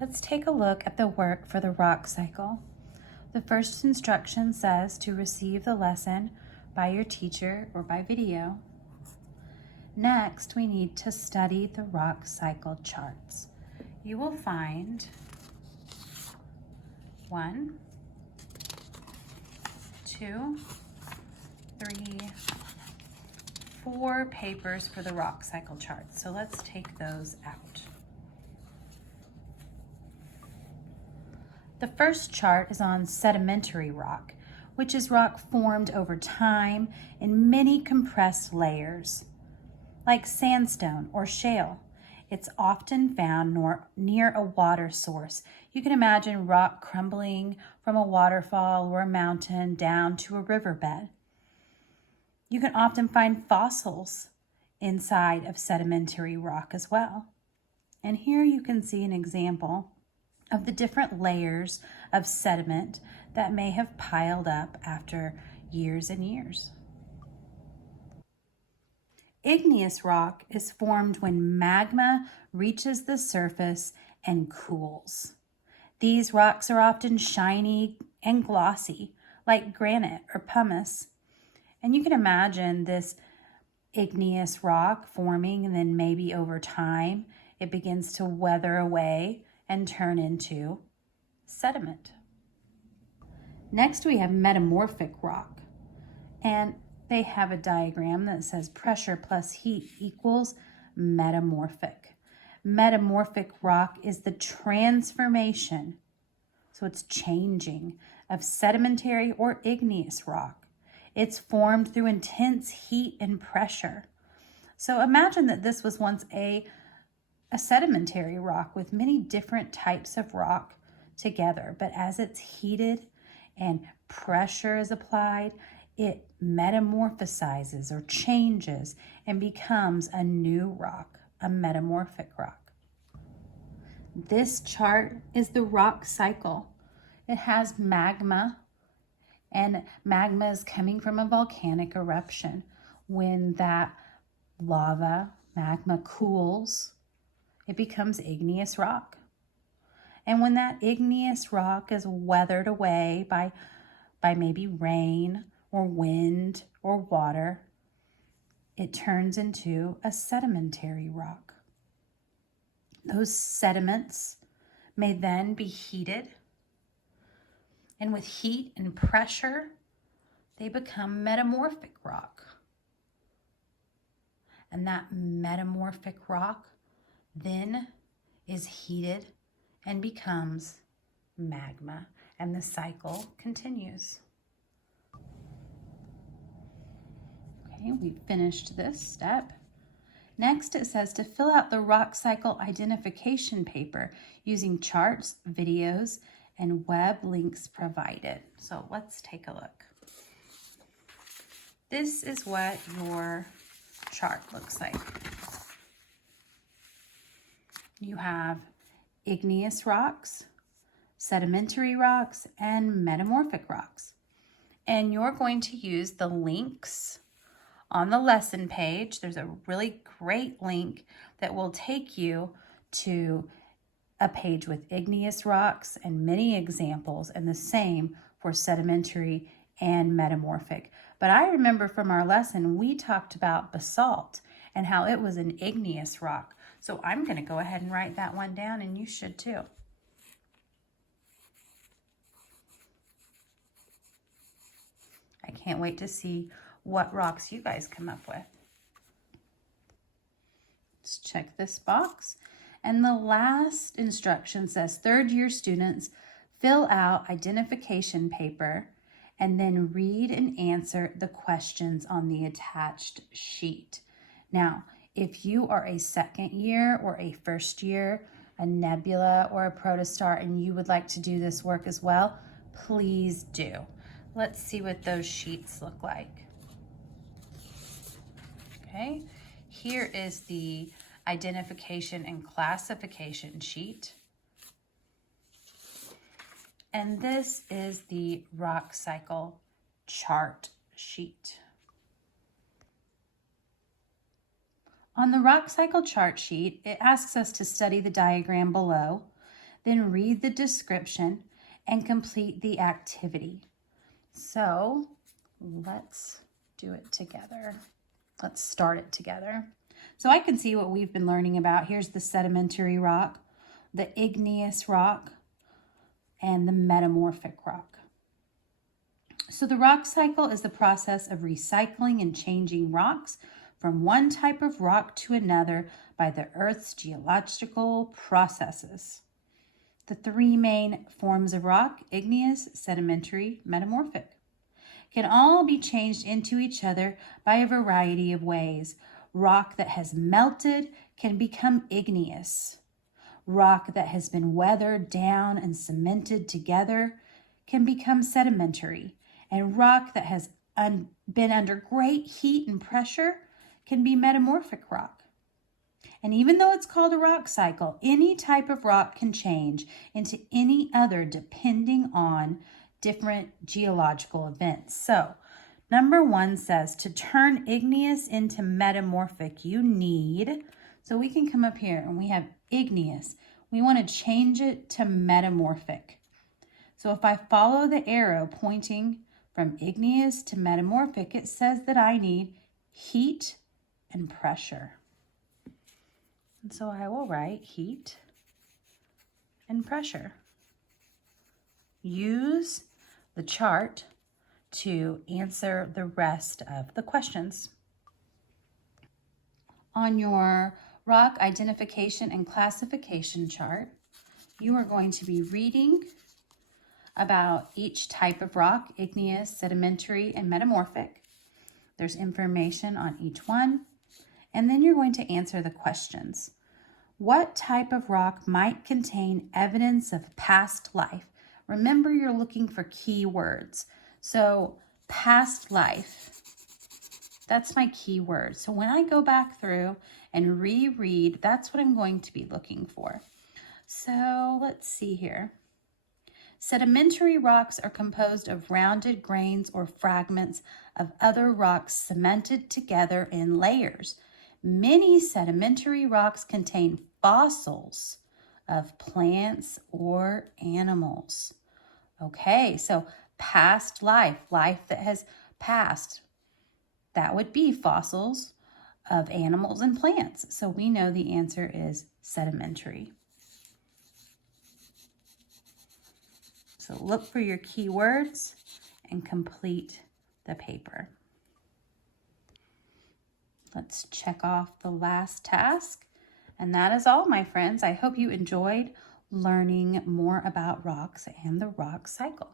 Let's take a look at the work for the rock cycle. The first instruction says to receive the lesson by your teacher or by video. Next, we need to study the rock cycle charts. You will find 1, 2, 3, 4 papers for the rock cycle charts. So let's take those out. The first chart is on sedimentary rock, which is rock formed over time in many compressed layers, like sandstone or shale. It's often found near a water source. You can imagine rock crumbling from a waterfall or a mountain down to a riverbed. You can often find fossils inside of sedimentary rock as well. And here you can see an example of the different layers of sediment that may have piled up after years and years. Igneous rock is formed when magma reaches the surface and cools. These rocks are often shiny and glossy, like granite or pumice. And you can imagine this igneous rock forming, and then maybe over time it begins to weather away and turn into sediment. Next, we have metamorphic rock, and they have a diagram that says pressure plus heat equals metamorphic. Metamorphic rock is the transformation, so it's changing, of sedimentary or igneous rock. It's formed through intense heat and pressure. So imagine that this was once a sedimentary rock with many different types of rock together, but as it's heated and pressure is applied, it metamorphosizes or changes and becomes a new rock, a metamorphic rock. This chart is the rock cycle. It has magma, and magma is coming from a volcanic eruption. When that magma cools, it becomes igneous rock. And when that igneous rock is weathered away by maybe rain or wind or water, it turns into a sedimentary rock. Those sediments may then be heated, and with heat and pressure, they become metamorphic rock. And that metamorphic rock then is heated and becomes magma, and the cycle continues. Okay, we finished this step. Next, it says to fill out the rock cycle identification paper using charts, videos, and web links provided. So let's take a look. This is what your chart looks like. You have igneous rocks, sedimentary rocks, and metamorphic rocks. And you're going to use the links on the lesson page. There's a really great link that will take you to a page with igneous rocks and many examples, and the same for sedimentary and metamorphic. But I remember from our lesson, we talked about basalt and how it was an igneous rock. So I'm going to go ahead and write that one down, and you should too. I can't wait to see what rocks you guys come up with. Let's check this box. And the last instruction says, third year students fill out identification paper and then read and answer the questions on the attached sheet. Now, if you are a second year or a first year, a nebula or a protostar, and you would like to do this work as well, please do. Let's see what those sheets look like. Okay, here is the identification and classification sheet. And this is the rock cycle chart sheet. On the rock cycle chart sheet, it asks us to study the diagram below. then read the description and complete the activity. So let's do it together. Let's start it together. So I can see what we've been learning about. Here's the sedimentary rock, the igneous rock, and the metamorphic rock. So the rock cycle is the process of recycling and changing rocks from one type of rock to another by the Earth's geological processes. The three main forms of rock, igneous, sedimentary, metamorphic, can all be changed into each other by a variety of ways. Rock that has melted can become igneous. Rock that has been weathered down and cemented together can become sedimentary. And rock that has been under great heat and pressure can be metamorphic rock. And even though it's called a rock cycle, any type of rock can change into any other depending on different geological events. So, number 1 says to turn igneous into metamorphic, you need, so we can come up here and we have igneous. We want to change it to metamorphic. So if I follow the arrow pointing from igneous to metamorphic, it says that I need heat and pressure. And so I will write heat and pressure. Use the chart to answer the rest of the questions. On your rock identification and classification chart, you are going to be reading about each type of rock, igneous, sedimentary, and metamorphic. There's information on each one. And then you're going to answer the questions. What type of rock might contain evidence of past life? Remember, you're looking for key words. So past life, that's my key word. So when I go back through and reread, that's what I'm going to be looking for. So let's see here. Sedimentary rocks are composed of rounded grains or fragments of other rocks cemented together in layers. Many sedimentary rocks contain fossils of plants or animals. Okay, so past life, life that has passed, that would be fossils of animals and plants. So we know the answer is sedimentary. So look for your keywords and complete the paper. Let's check off the last task. And that is all, my friends. I hope you enjoyed learning more about rocks and the rock cycle.